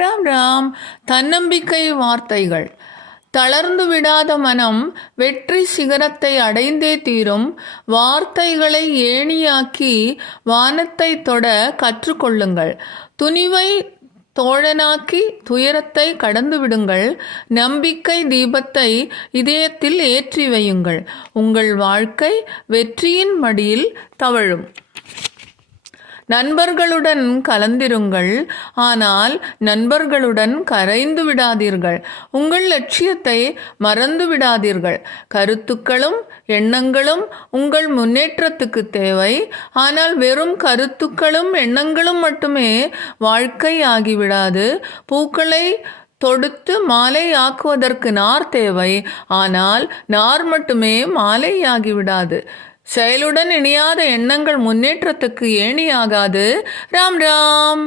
ராம் ராம். தன்னம்பிக்கை வார்த்தைகள். தளர்ந்து விடாத மனம் வெற்றி சிகரத்தை அடைந்தே தீரும். வார்த்தைகளை ஏணியாக்கி வானத்தை தொட கற்றுக்கொள்ளுங்கள். துணிவை தோழனாக்கி துயரத்தை கடந்து விடுங்கள். நம்பிக்கை தீபத்தை இதயத்தில் ஏற்றி வையுங்கள். உங்கள் வாழ்க்கை வெற்றியின் மடியில் தவழும். நண்பர்களுடன் கலந்திருங்கள், ஆனால் நண்பர்களுடன் கரைந்து விடாதீர்கள். உங்கள் லட்சியத்தை மறந்து விடாதீர்கள். கருத்துக்களும் எண்ணங்களும் உங்கள் முன்னேற்றத்துக்கு தேவை. ஆனால் வெறும் கருத்துக்களும் எண்ணங்களும் மட்டுமே வாழ்க்கை ஆகிவிடாது. பூக்களை தொடுத்து மாலை ஆக்குவதற்கு நார் தேவை. ஆனால் நார் மட்டுமே மாலை ஆகிவிடாது. செயலுடன் இணையாத எண்ணங்கள் முன்னேற்றத்துக்கு ஏணியாகாது. ராம் ராம்.